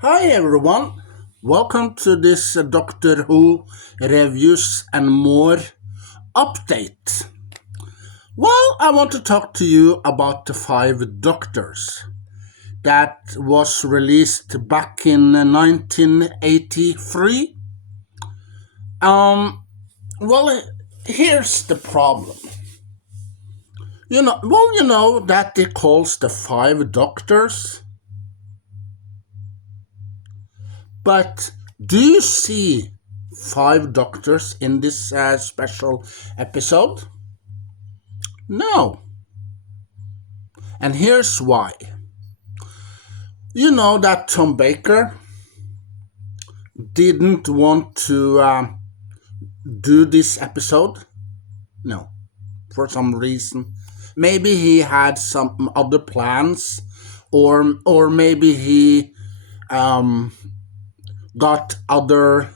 Hi everyone, welcome to this Doctor Who reviews and more update. Well, I want to talk to you about the Five Doctors that was released back in 1983. Um, well, here's the problem. You know that they calls the Five Doctors, but do you see five doctors in this special episode? No. And here's why. You know that Tom Baker didn't want to do this episode? No. For some reason. Maybe he had some other plans, or maybe he um, got other,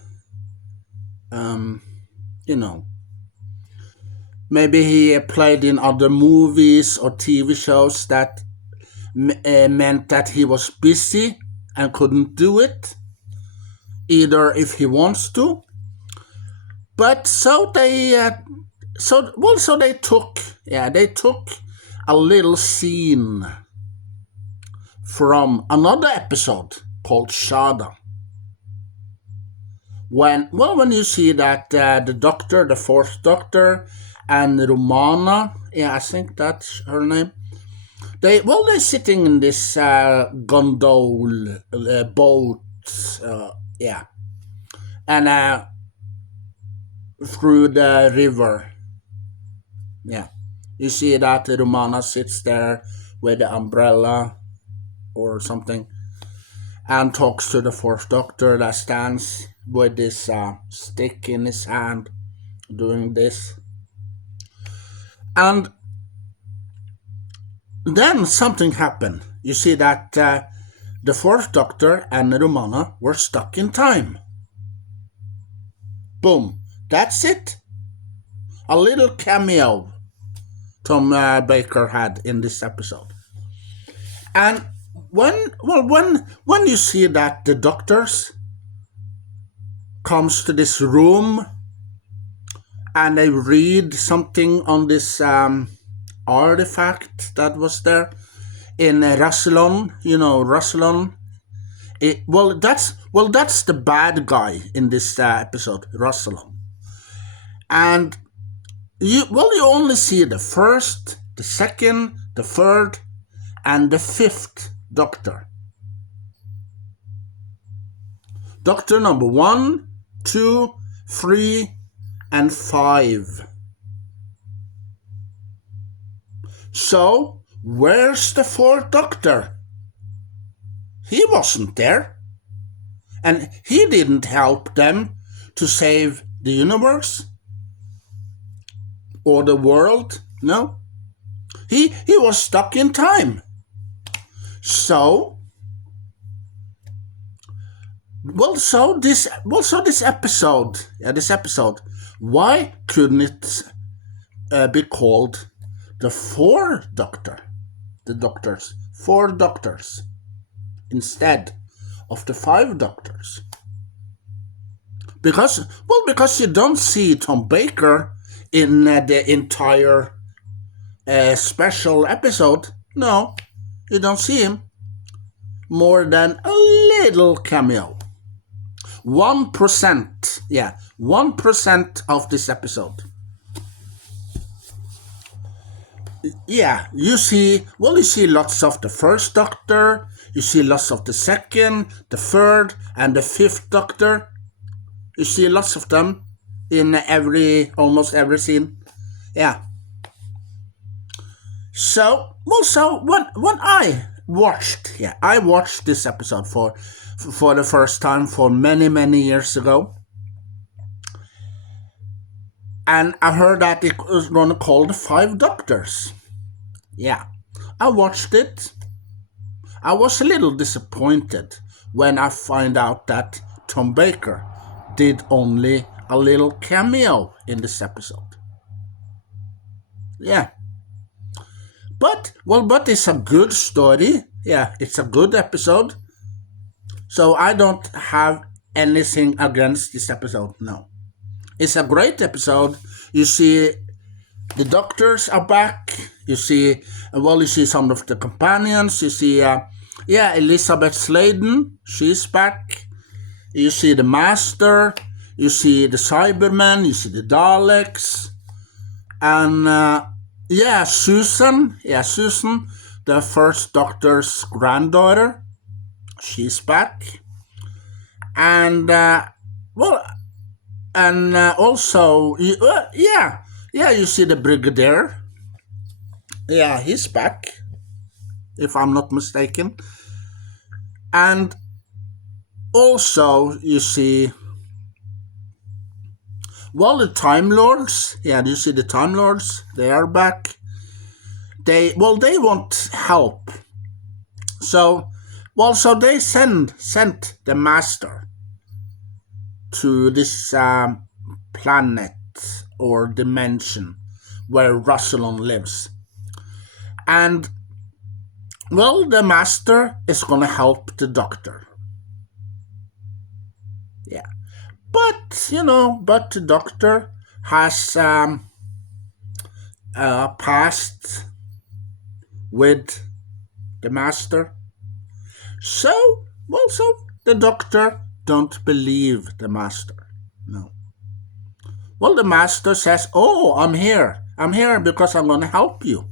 um, you know, maybe he played in other movies or TV shows that meant that he was busy and couldn't do it, either if he wants to. But so they took a little scene from another episode called Shada. When you see that the Doctor, the Fourth Doctor, and Romana, I think that's her name. They're sitting in this gondole boat, yeah, and through the river. Yeah, you see that Romana sits there with the umbrella or something, and talks to the Fourth Doctor that stands with this stick in his hand, doing this, and then something happened. You see that the Fourth Doctor and Romana were stuck in time. Boom. That's it. A little cameo Tom Baker had in this episode. And when you see that the doctors comes to this room and they read something on this artifact that was there in Rassilon, Rassilon. That's the bad guy in this episode, Rassilon. And you only see the first, the second, the third, and the fifth Doctor. Doctor number 1, 2, 3, and 5. So, where's the Fourth Doctor? He wasn't there. And he didn't help them to save the universe or the world. No. He was stuck in time. So this episode, why couldn't it be called the Four Doctor? The Doctors, Four Doctors, instead of the Five Doctors. Because you don't see Tom Baker in the entire special episode. No, you don't see him. More than a little cameo. 1%, 1% of this episode. Yeah, you see lots of the First Doctor, you see lots of the second, the third, and the fifth Doctor. You see lots of them in almost every scene. Yeah. So when I watched this episode for the first time for many years ago, and I heard that it was going to call the Five Doctors. Yeah, I watched it. I was a little disappointed when I find out that Tom Baker did only a little cameo in this episode. Yeah. But it's a good story. Yeah, it's a good episode. So I don't have anything against this episode. No, it's a great episode. You see, the doctors are back. You see, you see some of the companions. You see, yeah, Elizabeth Sladen. She's back. You see the Master. You see the Cybermen. You see the Daleks. And yeah, Susan. Yeah, Susan, the first Doctor's granddaughter. She's back. And well, and also, yeah, yeah, you see the Brigadier. Yeah, he's back, if I'm not mistaken. And also, you see, well, the Time Lords. Yeah, you see the Time Lords? They are back. They want help. So, so they sent the Master to this planet or dimension where Rassilon lives. And, well, the Master is gonna help the Doctor. Yeah. But, but the Doctor has passed with the Master. So, the Doctor don't believe the Master. No. Well, the Master says, "Oh, I'm here. I'm here because I'm gonna help you."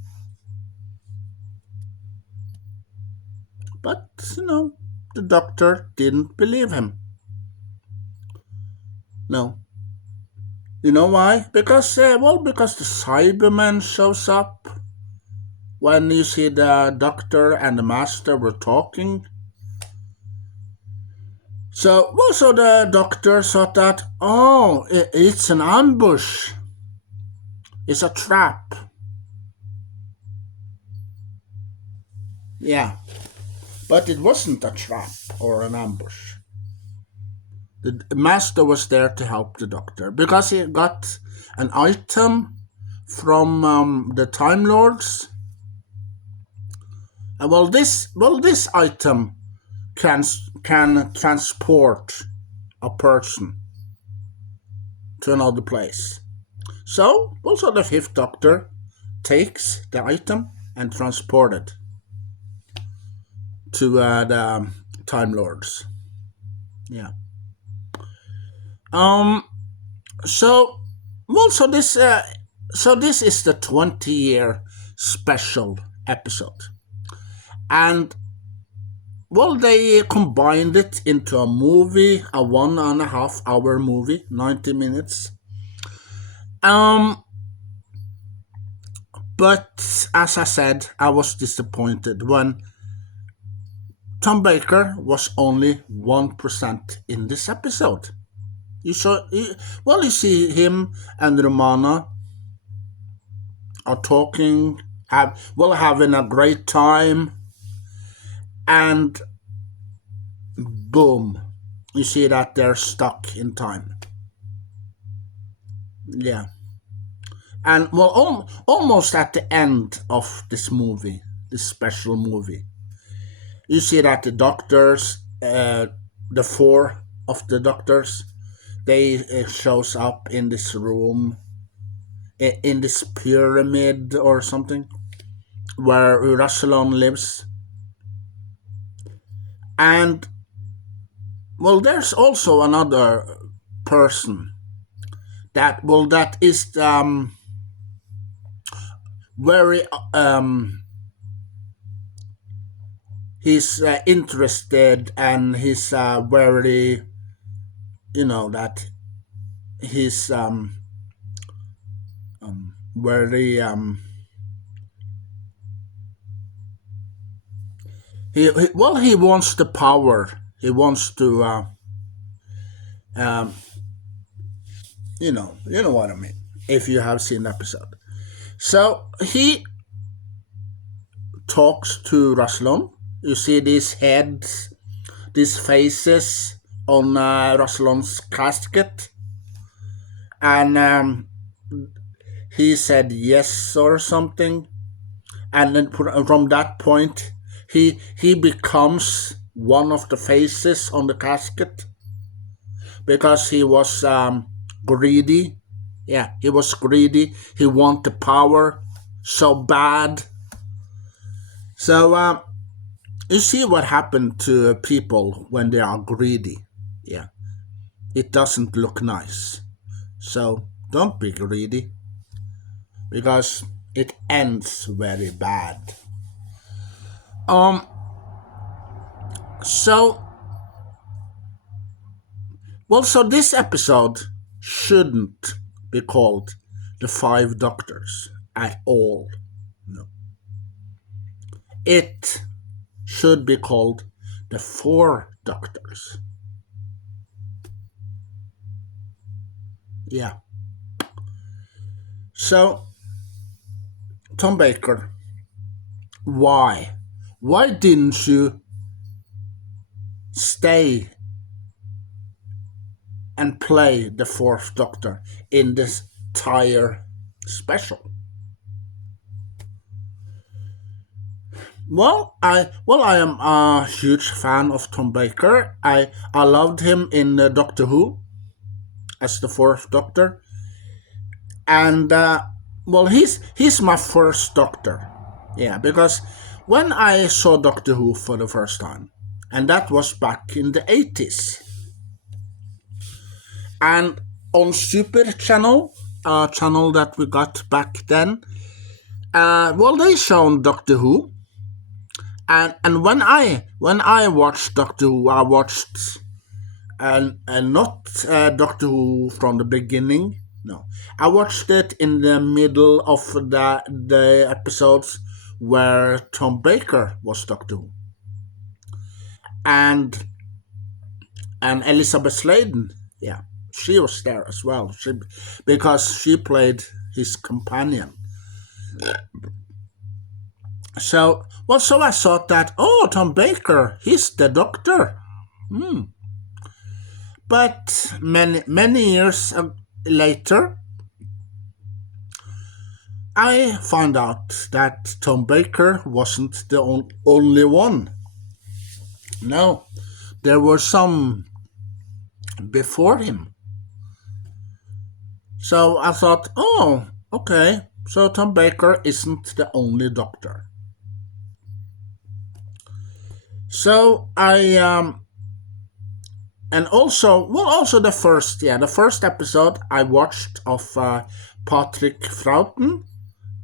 But, the Doctor didn't believe him. No. You know why? Because, because the Cyberman shows up when you see the Doctor and the Master were talking. So, so the Doctor thought that, oh, it's an ambush. It's a trap. Yeah. But it wasn't a trap or an ambush. The Master was there to help the Doctor because he got an item from the Time Lords. This item can transport a person to another place. So, the Fifth Doctor takes the item and transports it to the Time Lords. Yeah. So this is the 20-year special episode, and they combined it into a movie, a 1.5 hour movie, 90 minutes. But as I said, I was disappointed when Tom Baker was only 1% in this episode. You see him and Romana are talking, having a great time, and boom, you see that they're stuck in time. Yeah. And almost at the end of this movie, this special movie, you see that the doctors, the four of the doctors, they shows up in this room, in this pyramid or something, where Rassilon lives. And there's also another person that is very he's interested, and he's very, that he's very he wants the power. He wants to you know what I mean, if you have seen the episode. So he talks to Rassilon. You see these heads, these faces on Rassilon's casket, and he said yes or something, and then from that point he becomes one of the faces on the casket because he was greedy. Yeah, he was greedy. He wanted power so bad. So you see what happened to people when they are greedy. Yeah, it doesn't look nice. So don't be greedy because it ends very bad. Um. So so this episode shouldn't be called the Five Doctors at all. No, it should be called the Four Doctors. Yeah. So Tom Baker, why? Why didn't you stay and play the Fourth Doctor in this entire special? I am a huge fan of Tom Baker. I loved him in Doctor Who as the Fourth Doctor, and he's my first Doctor. Yeah, because when I saw Doctor Who for the first time, and that was back in the 80s, and on Super Channel, a channel that we got back then, they shown Doctor Who, and when I watched Doctor Who, I watched and not Doctor Who from the beginning. No, I watched it in the middle of the episodes where Tom Baker was Doctor Who, and Elizabeth Sladen. Yeah, she was there as well. Because she played his companion. So I thought that Tom Baker, he's the Doctor. But many years later, I found out that Tom Baker wasn't the only one. No, there were some before him. So I thought, okay, so Tom Baker isn't the only Doctor. So I and also the first episode I watched of Patrick Troughton,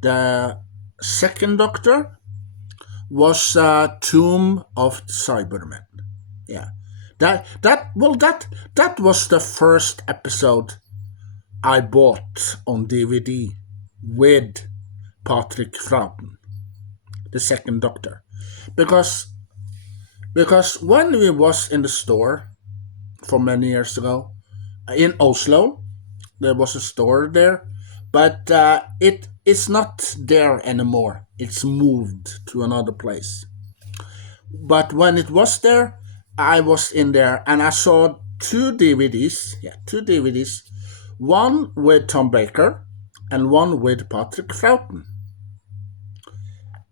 the second Doctor, was Tomb of the Cybermen. Yeah, that was the first episode I bought on DVD with Patrick Troughton, the second Doctor, because when we was in the store for many years ago in Oslo, there was a store there, but it is not there anymore. It's moved to another place. But when it was there, I was in there and I saw two DVDs. Yeah, two DVDs. One with Tom Baker and one with Patrick Troughton.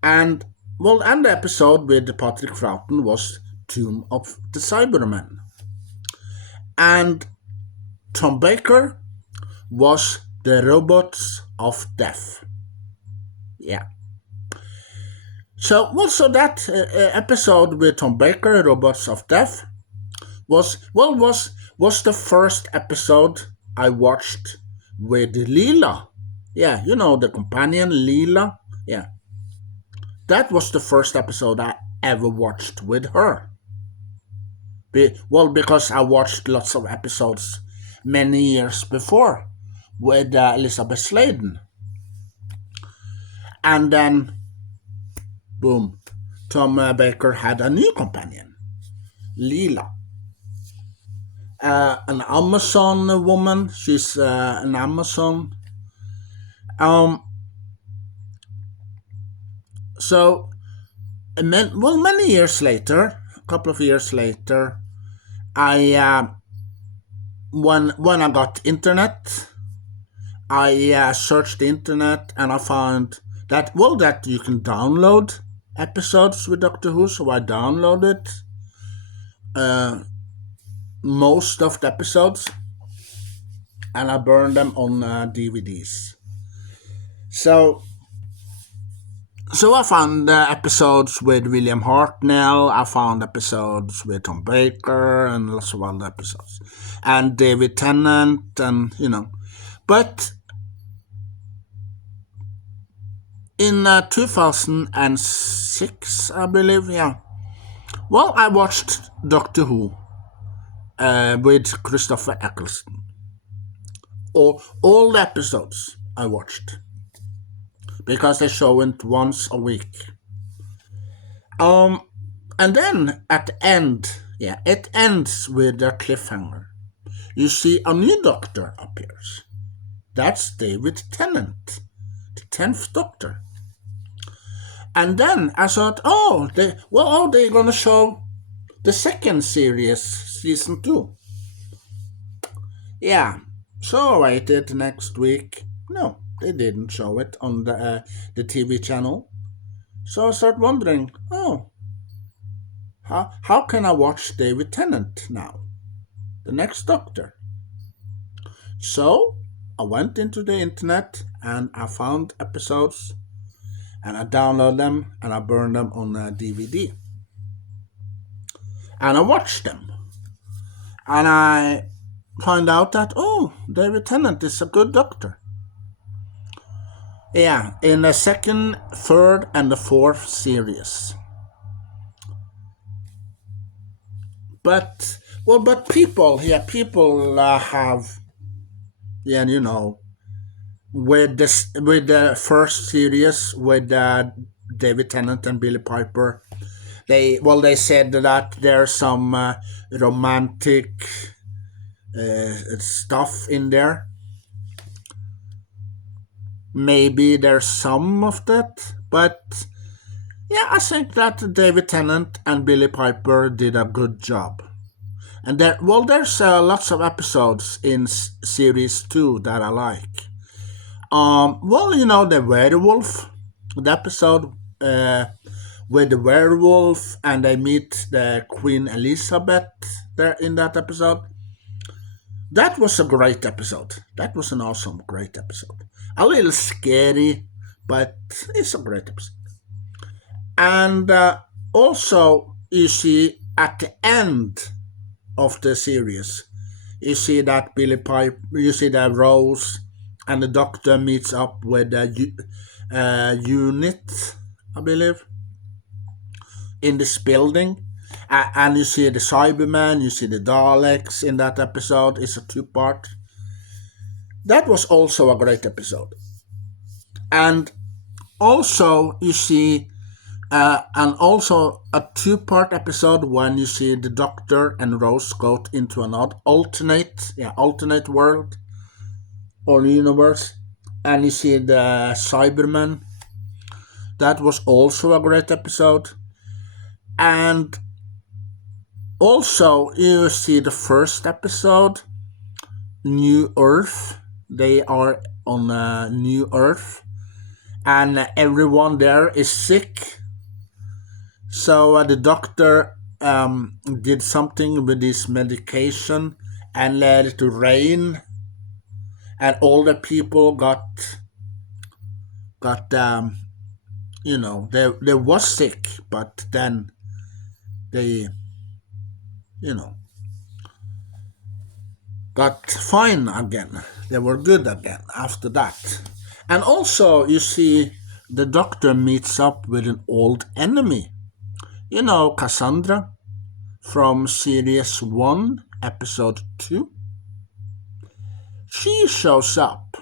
And the episode with Patrick Troughton was Tomb of the Cybermen. And Tom Baker was the Robots of Death. Yeah. So that episode with Tom Baker, Robots of Death, was the first episode I watched with Leela. Yeah, the companion Leela. Yeah. That was the first episode I ever watched with her. Because I watched lots of episodes many years before with Elizabeth Sladen. And then, boom, Tom Baker had a new companion, Leela. An Amazon woman. She's an Amazon. So, many years later, a couple of years later, I when I got internet, I searched the internet and I found that you can download episodes with Doctor Who. So I downloaded uh, most of the episodes, and I burned them on DVDs. So So I found episodes with William Hartnell. I found episodes with Tom Baker and lots of other episodes, and David Tennant, and But in 2006, I believe, yeah. Well, I watched Doctor Who with Christopher Eccleston. All the episodes I watched because they show it once a week. Um, and then at the end, yeah, it ends with a cliffhanger. You see a new doctor appears. That's David Tennant, the 10th Doctor. And then I thought, they're gonna show the second series, season 2. Yeah, so I waited next week. No, they didn't show it on the TV channel. So I started wondering, how can I watch David Tennant now? The next Doctor. So I went into the internet and I found episodes and I downloaded them and I burned them on a DVD. And I watched them. And I find out that, David Tennant is a good doctor. Yeah, in the second, third, and the fourth series. But people, have, with the first series with David Tennant and Billy Piper, they said that there's some romantic stuff in there. Maybe there's some of that, but yeah, I think that David Tennant and Billy Piper did a good job. And there's lots of episodes in series 2 that I like. The werewolf, the episode with the werewolf, and they meet the Queen Elizabeth there in that episode. That was a great episode. That was an awesome, great episode. A little scary, but it's a great episode. And also, you see at the end of the series, you see that Billy Piper, you see that Rose and the Doctor meets up with a unit, I believe, in this building. And you see the Cybermen, you see the Daleks in that episode. It's a 2-part. That was also a great episode. And also you see, and also a 2-part episode when you see the Doctor and Rose go into an alternate world or universe, and you see the Cybermen. That was also a great episode. And also, you see the first episode, New Earth. They are on a New Earth, and everyone there is sick. So the Doctor did something with this medication and let it rain, and all the people got they was sick, but then they got fine again. They were good again after that. And also, you see, the Doctor meets up with an old enemy. Cassandra from Series 1, Episode 2. She shows up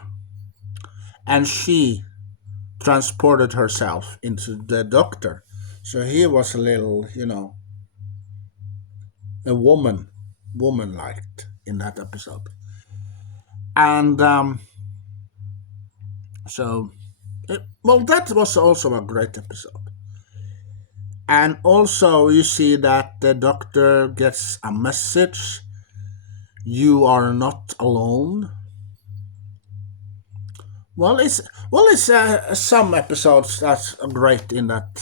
and she transported herself into the Doctor. So he was a little, a woman-liked in that episode. And that was also a great episode. And also, you see that the Doctor gets a message: you are not alone. It's some episodes that's great in that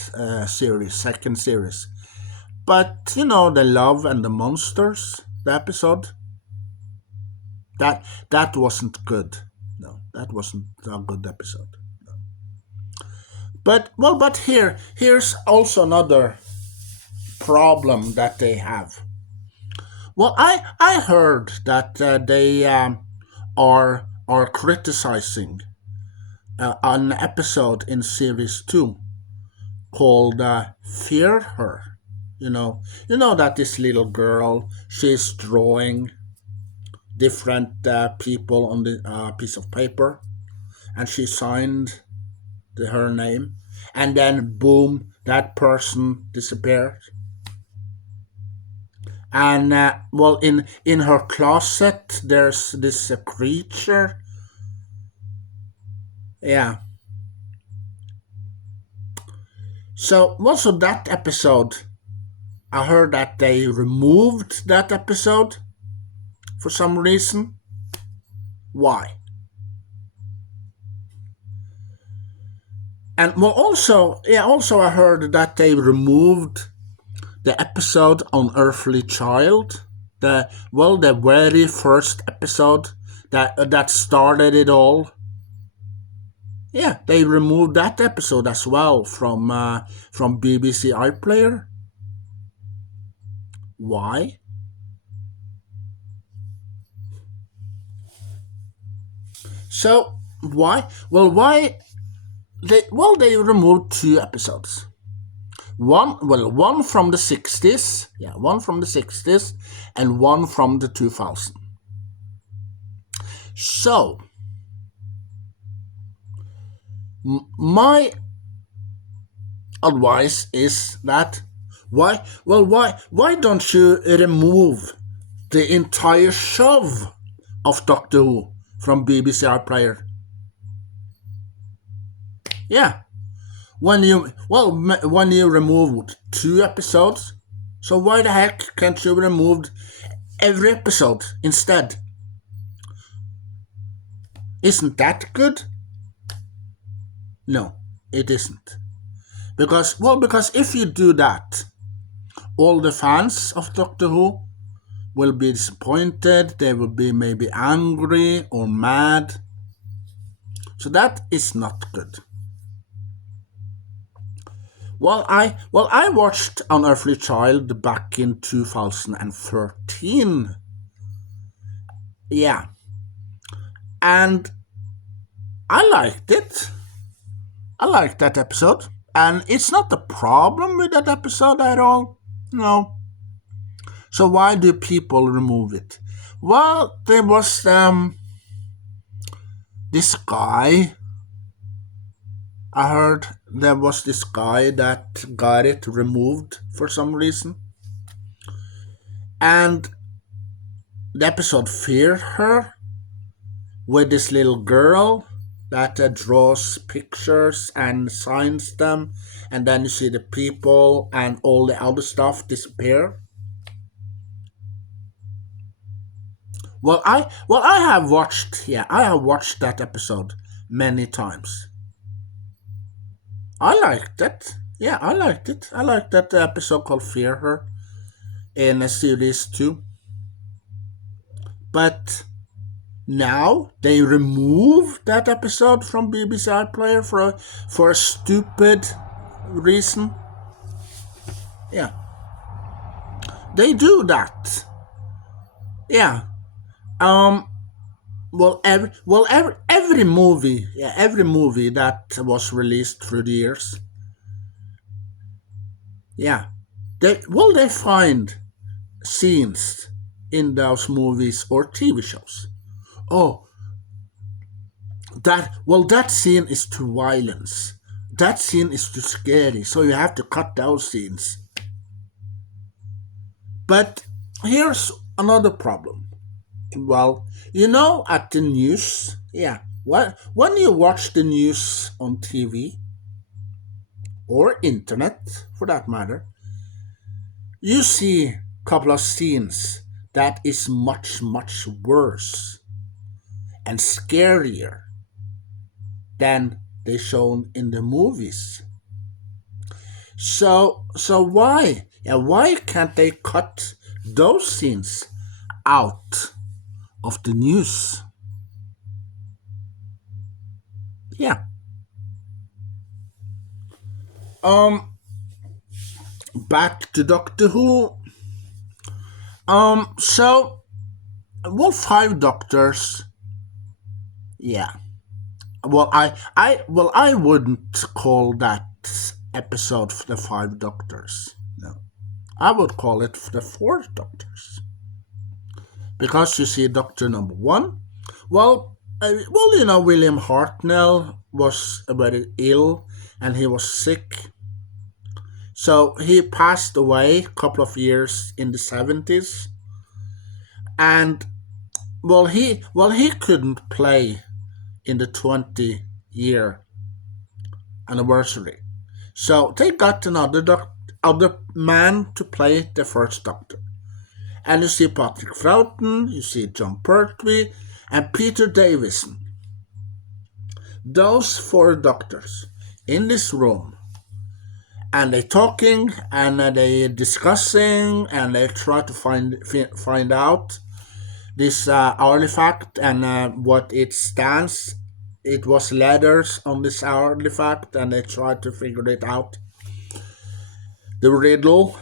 series, second series. But the love and the monsters, the episode that that wasn't good. No, that wasn't a good episode. But here's also another problem that they have. Well, I heard that they are criticizing an episode in series 2 called Fear Her. You know that this little girl, she's drawing different people on the piece of paper, and she signed her name, and then boom, that person disappeared. And well, in her closet, there's this creature. Yeah. So also that episode, I heard that they removed that episode for some reason. Why? And well, also I heard that they removed the episode on Earthly Child, the very first episode that started it all. Yeah, they removed that episode as well from BBC iPlayer. Why? So why? They removed two episodes. One from the 60s, yeah, one from the 60s, and one from the 2000. So, my advice is that why don't you remove the entire show of Doctor Who from BBC iPlayer? Yeah, when you removed two episodes, so why the heck can't you remove every episode instead? Isn't that good? No, it isn't. Because if you do that, all the fans of Doctor Who will be disappointed, they will be maybe angry or mad. So that is not good. I watched Unearthly Child back in 2013. Yeah. And I liked it. I liked that episode. And it's not a problem with that episode at all. No. So why do people remove it? Well, there was this guy. I heard there was this guy that got it removed for some reason. And the episode Fear Her, with this little girl that draws pictures and signs them, and then you see the people and all the other stuff disappear. I have watched that episode many times. I liked it. Yeah, I liked it. I liked that episode called Fear Her in a series 2. But now they remove that episode from BBC iPlayer for a stupid reason. Yeah. They do that. Yeah. Every movie, yeah, every movie that was released through the years, yeah, they find scenes in those movies or TV shows. Oh, that scene is too violent. That scene is too scary, so you have to cut those scenes. But here's another problem. Well, at the news, yeah, when you watch the news on TV or internet for that matter, you see a couple of scenes that is much, much worse and scarier than they shown in the movies. So why Yeah, why can't they cut those scenes out of the news? Yeah. Um, Back to Doctor Who. So well, five doctors. Yeah. I wouldn't call that episode the five doctors. No, I would call it the four doctors because you see, Doctor Number One. William Hartnell was very ill and he was sick, so he passed away a couple of years in the 70s, and he couldn't play in the 20-year anniversary. So they got other man to play the first Doctor. And you see Patrick Troughton, you see John Pertwee, and Peter Davison. Those four doctors in this room, and they talking and they discussing and they try to find out this artifact and what it stands. It was letters on this artifact, and they tried to figure it out. The riddle.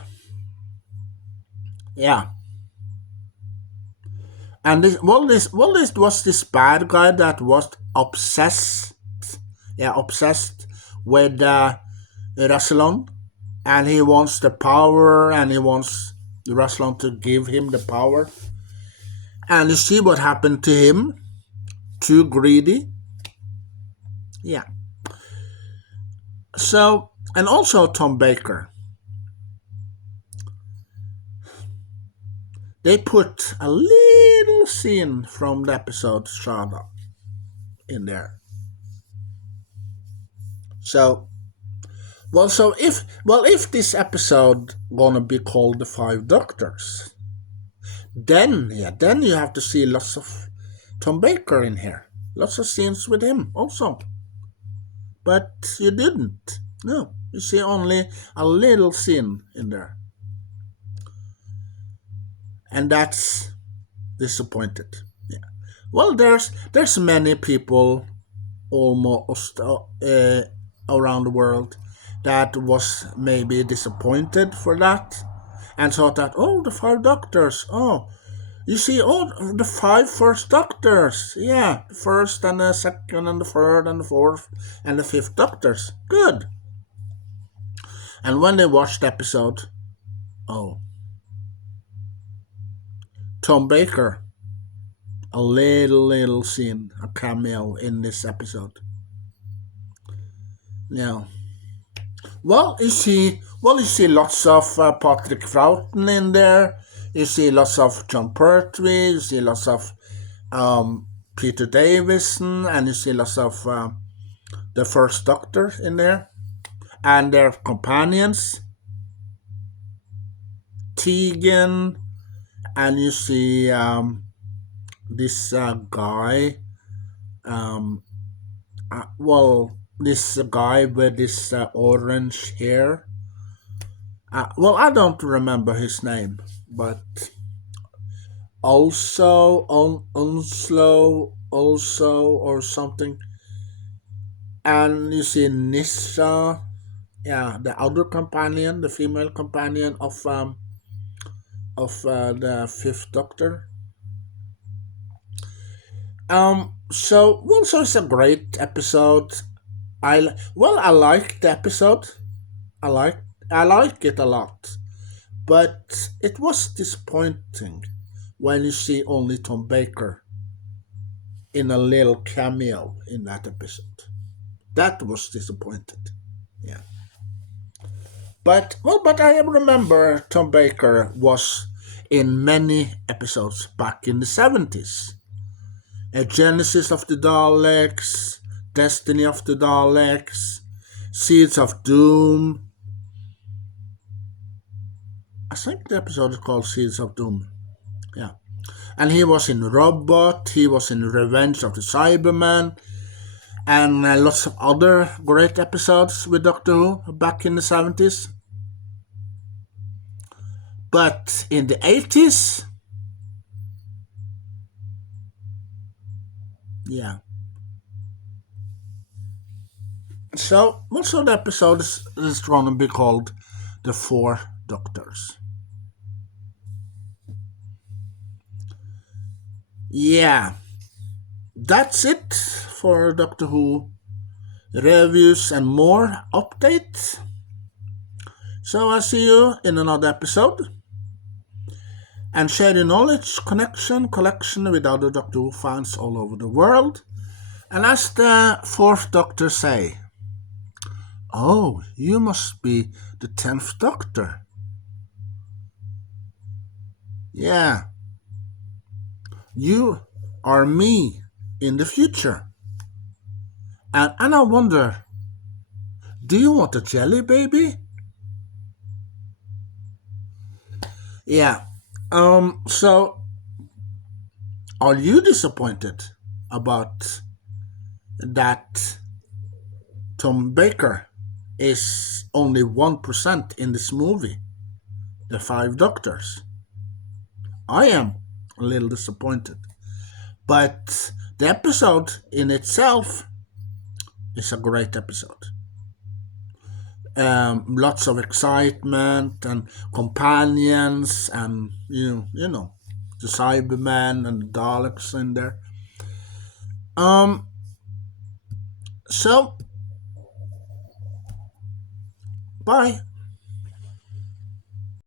Yeah. And this was this bad guy that was obsessed with Rassilon, and he wants the power, and he wants Rassilon to give him the power. And you see what happened to him? Too greedy. Yeah. So, and also Tom Baker. They put a little scene from the episode Shada in there. So, if this episode gonna be called The Five Doctors, then you have to see lots of Tom Baker in here, lots of scenes with him also. But you didn't. No, you see only a little scene in there, and that's disappointed. Yeah. Well, there's many people almost around the world that was maybe disappointed for that and thought that, oh, the five doctors, oh, you see, oh, the five first doctors, yeah, the first and the second and the third and the fourth and the fifth doctors, good. And when they watched the episode, oh, Tom Baker, a little scene, a cameo in this episode. Yeah. You see lots of Patrick Troughton in there. You see lots of John Pertwee. You see lots of Peter Davison, and you see lots of the First Doctor in there, and their companions, Tegan, and you see this guy. Um, this guy with this orange hair. I don't remember his name, but also or something. And you see Nisha, yeah, the other companion, the female companion of the Fifth Doctor. So it's a great episode. I like the episode. I like I like it a lot, but it was disappointing when you see only Tom Baker in a little cameo in that episode. That was disappointed. Yeah, but I remember Tom Baker was in many episodes back in the 70s. A Genesis of the Daleks, Destiny of the Daleks, Seeds of Doom. I think the episode is called Seeds of Doom. Yeah. And he was in Robot, he was in Revenge of the Cybermen, and lots of other great episodes with Doctor Who back in the 70s. But in the 80s, yeah. So most of the episodes is going to be called The Four Doctors. Yeah, that's it for Doctor Who reviews and more updates. So I'll see you in another episode and share your knowledge, connection, collection with other Doctor Who fans all over the world. And as the fourth Doctor say, oh, you must be the 10th Doctor. Yeah, you are me in the future. And I wonder, do you want a jelly baby? Yeah. So are you disappointed about that Tom Baker is only 1% in this movie, The Five Doctors? I am a little disappointed. But the episode in itself is a great episode. Lots of excitement and companions and the Cybermen and the Daleks in there. Um, so bye.